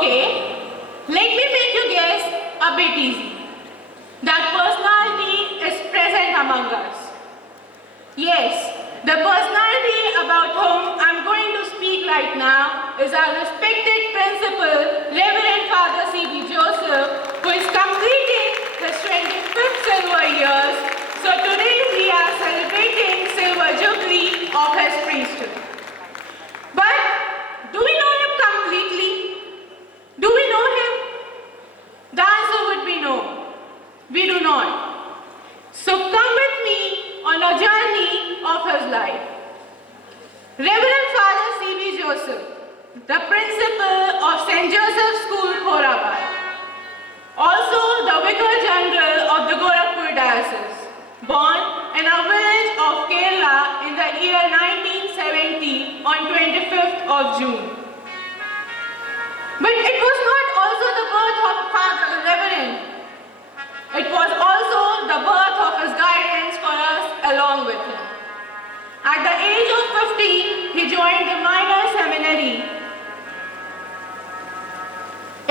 Okay, let me make you guess a bit easy. That personality is present among us. Yes, the personality about whom I'm going to speak right now is our respected principal, Reverend Father C.B. Joseph, who is completing his 25th silver years. So today we are celebrating silver jubilee of his priesthood. But do we know him completely? Do we know him? The answer would be no. We do not. So come with me on a journey of his life. Reverend Father C.B. Joseph, the principal of St. Joseph's School, Khorabad, also the Vicar General of the Gorakhpur Diocese, born in a village of Kerala in the year 1970 on 25th of June. But it was not also the birth of Father Reverend. It was also the birth of his guidance for us along with him. At the age of 15, he joined the minor seminary.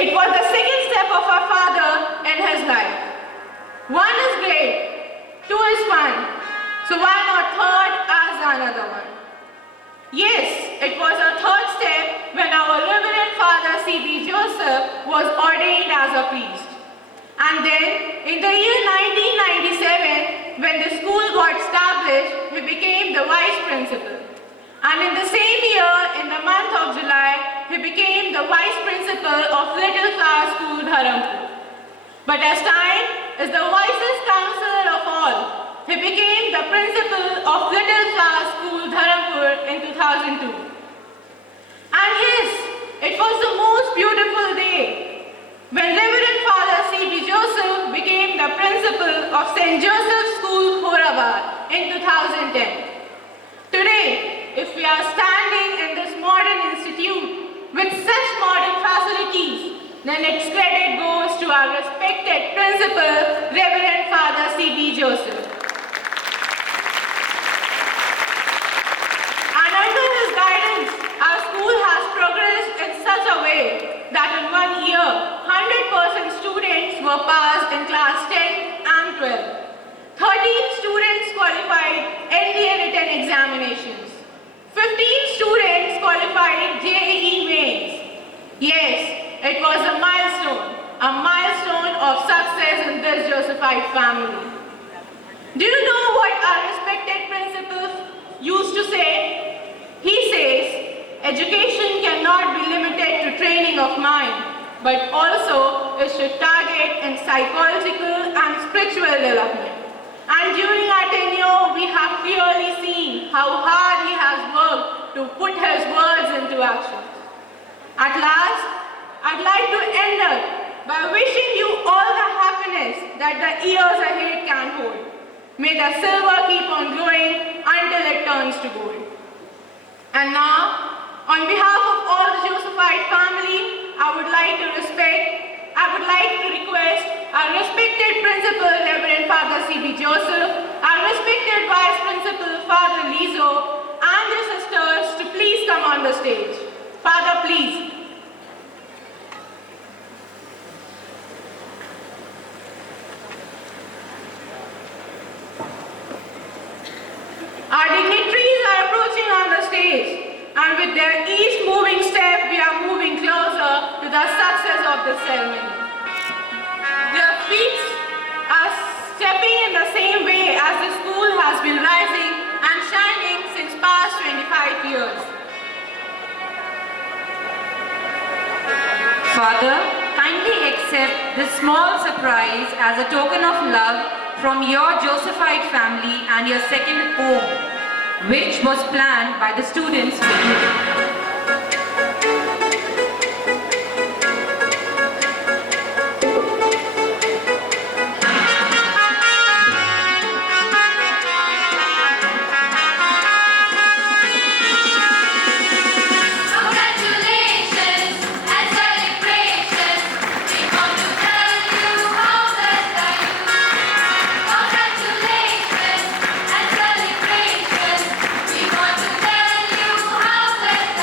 It was the second step of our father in his life. One is great, two is fun, so why not third as another one? Yes, it was a third step when our Reverend Father C.B. Joseph was ordained as a priest. And then, in the year 1997, when the school got established, he became the vice principal. And in the same year, in the month of July, he became the vice principal of Little Flower School, Dharampur. But as time is the wisest counselor of all, he became the principal of Little Flower School, Dharampur in 2002. And yes, it was the most beautiful day when Reverend Father C.B. Joseph became the principal of St. Joseph's School, Khorabad in 2010. Today, if we are standing in this modern institute with such modern facilities, then its credit goes to our respected principal, Reverend Father C.B. Joseph. And under his guidance, our school has progressed in such a way that in 1 year, 100% students were passed in class 10 and 12. 13 students qualified NDA written examinations. 15 students qualified JEE mains. Yes, it was a milestone of success in this Josephite family. Do you know what our respected principal used to say? He says, education cannot be limited to training of mind, but also it should target in psychological and spiritual development. And during our tenure, we have clearly seen how hard he has worked to put his words into action. At last, I'd like to end up by wishing you all the happiness that the years ahead can hold. May the silver keep on glowing until it turns to gold. And now, on behalf of all the Josephite family, I would like to request our respected principal, Reverend Father C.B. Joseph, our respected vice principal, Father Lizo, and their sisters to please come on the stage. Father, please. Our dignitaries are approaching on the stage, and with their each moving step, we are moving closer to the success of the ceremony. Their feet are stepping in the same way as the school has been rising and shining since past 25 years. Father, kindly accept this small surprise as a token of love from your Josephite family and your second home, which was planned by the students for you. Congratulations and celebrations. We want to tell you how blessed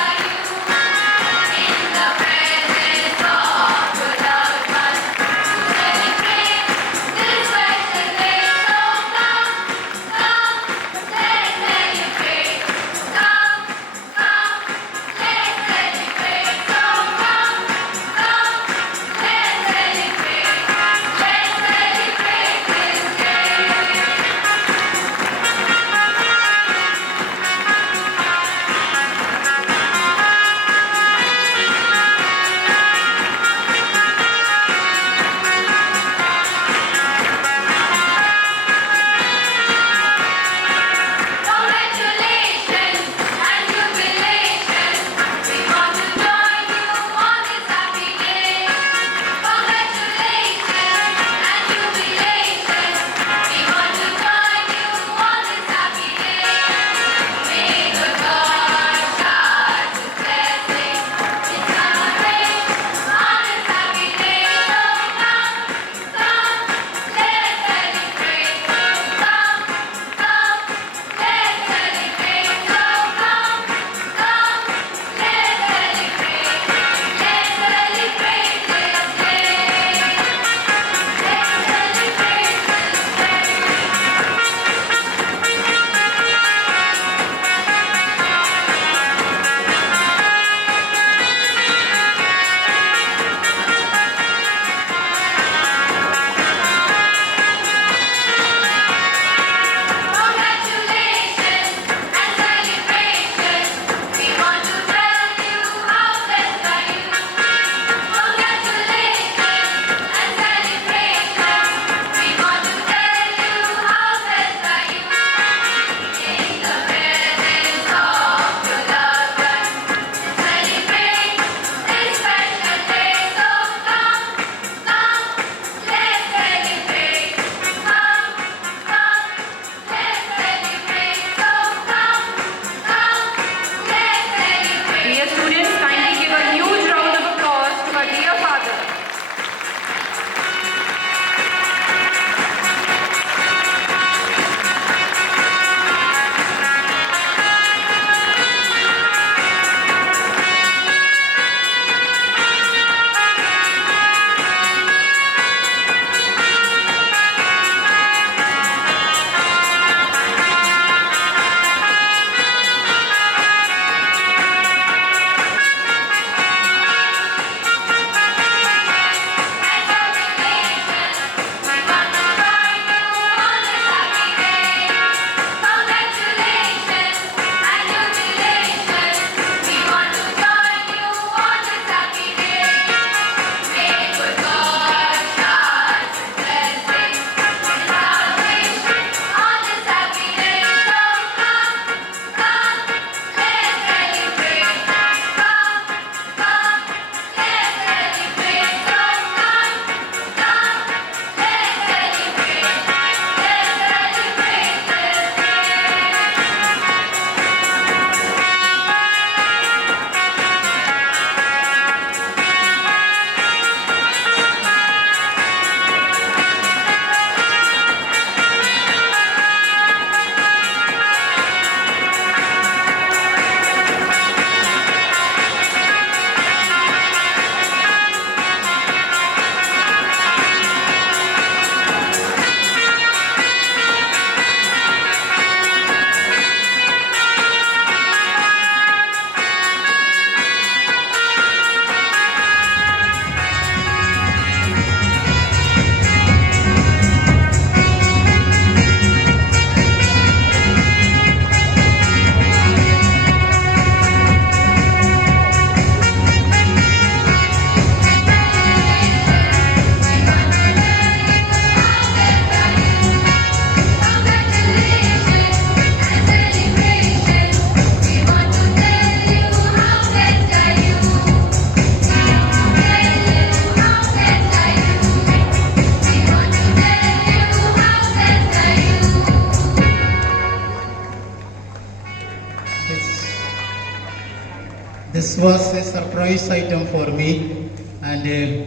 surprise item for me, and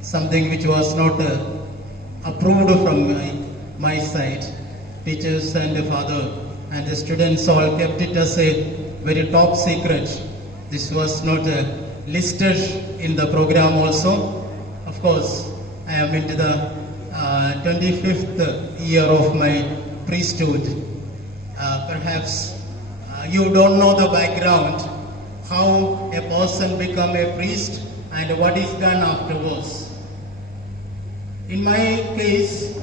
something which was not approved from my side. Teachers and the father and the students all kept it as a very top secret. This was not listed in the program also. Of course, I am into the 25th year of my priesthood. Perhaps you don't know the background, how a person become a priest and what is done afterwards. In my case,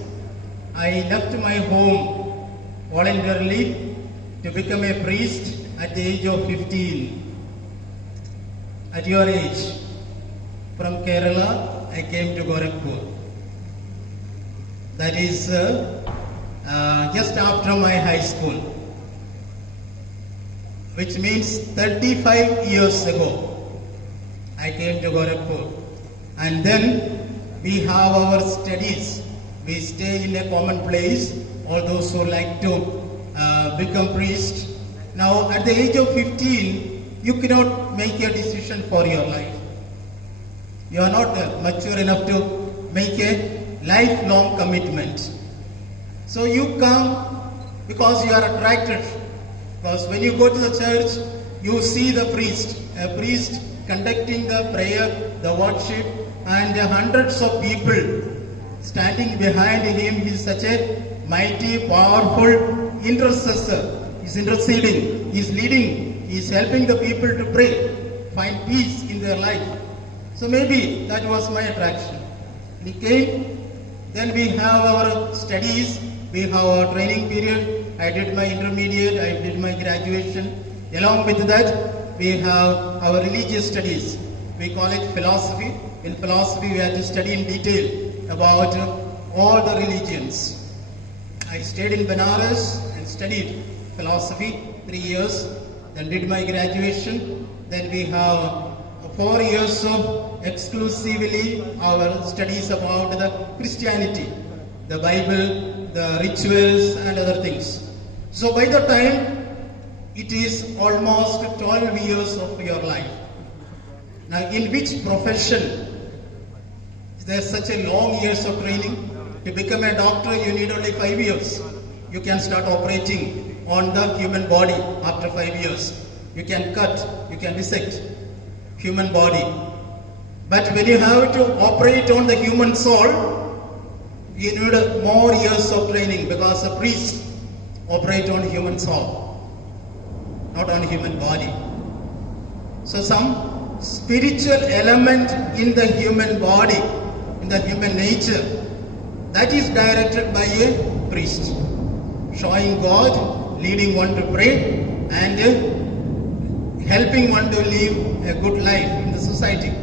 I left my home voluntarily to become a priest at the age of 15. At your age, from Kerala, I came to Gorakhpur. That is just after my high school, which means 35 years ago, I came to Gorakhpur. And then we have our studies. We stay in a common place, all those who like to become priest. Now, at the age of 15, you cannot make a decision for your life. You are not mature enough to make a lifelong commitment. So you come because you are attracted. Because when you go to the church, you see the priest, a priest conducting the prayer, the worship, and hundreds of people standing behind him. He is such a mighty, powerful intercessor. He is interceding, he is leading, he is helping the people to pray, find peace in their life. So maybe that was my attraction. We came, then we have our studies, we have our training period. I did my intermediate, I did my graduation. Along with that, we have our religious studies. We call it philosophy. In philosophy, we have to study in detail about all the religions. I stayed in Benares and studied philosophy 3 years, then did my graduation. Then we have 4 years of exclusively our studies about the Christianity, the Bible, the rituals and other things. So by the time, it is almost 12 years of your life. Now, in which profession is there such a long years of training? To become a doctor, you need only 5 years. You can start operating on the human body after 5 years. You can cut, you can dissect human body. But when you have to operate on the human soul, you need more years of training, because a priest operate on human soul, not on human body. So some spiritual element in the human body, in the human nature, that is directed by a priest, showing God, leading one to pray, and helping one to live a good life in the society.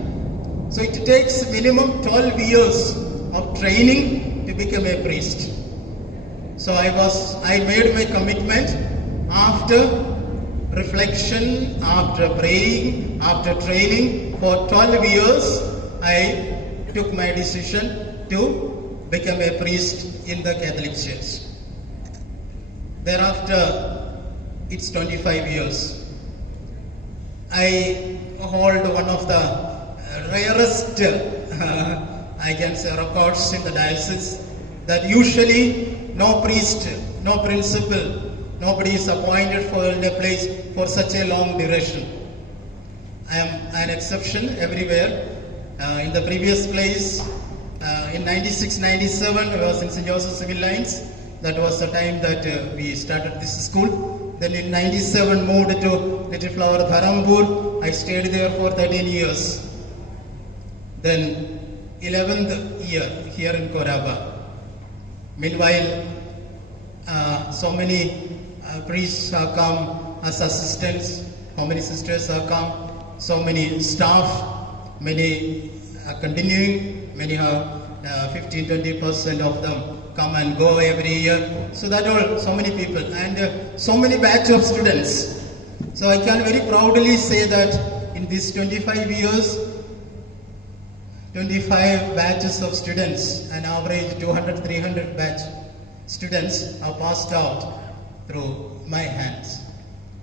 So it takes minimum 12 years of training to become a priest. So I made my commitment after reflection, after praying, after training for 12 years. I took my decision to become a priest in the Catholic Church. Thereafter, it's 25 years. I hold one of the rarest, I can say, records in the diocese, that usually no priest, no principal, nobody is appointed for in a place for such a long duration. I am an exception everywhere. In the previous place, in 96-97, I was in St. Joseph Civil Lines. That was the time that we started this school. Then in 97, moved to Little Flower Dharampur. I stayed there for 13 years. Then 11th year here in Koraba. Meanwhile, so many priests have come as assistants, how many sisters have come, so many staff, many are continuing, many have 15-20% of them come and go every year. So that all, so many people, and so many batch of students. So I can very proudly say that in these 25 years, 25 batches of students, an average 200-300 batch students are passed out through my hands,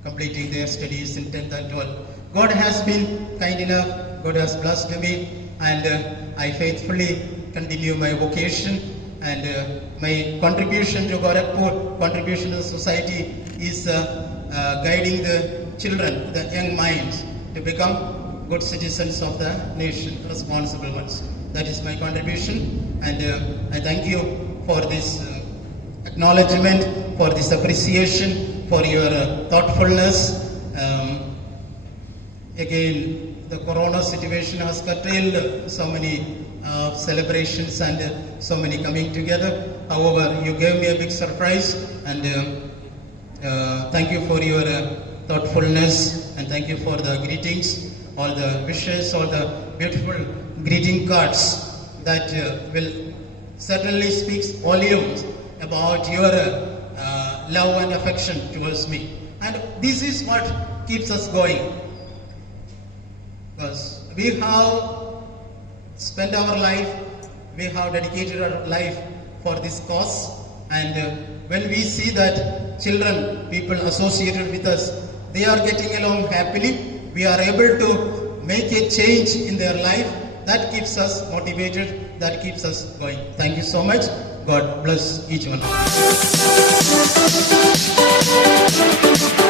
completing their studies in 10th and 12th. God has been kind enough God has blessed me, and I faithfully continue my vocation. And my contribution to Gorakhpur, contribution to the society is guiding the children, the young minds, to become good citizens of the nation, responsible ones. That is my contribution, and I thank you for this acknowledgement, for this appreciation, for your thoughtfulness. Again, the corona situation has curtailed so many celebrations and so many coming together. However, you gave me a big surprise, and thank you for your thoughtfulness, and thank you for the greetings, all the wishes, all the beautiful greeting cards that will certainly speaks volumes about your love and affection towards me. And this is what keeps us going. Because we have spent our life, we have dedicated our life for this cause, and when we see that children, people associated with us, they are getting along happily, we are able to make a change in their life, that keeps us motivated, that keeps us going. Thank you so much. God bless each one of you.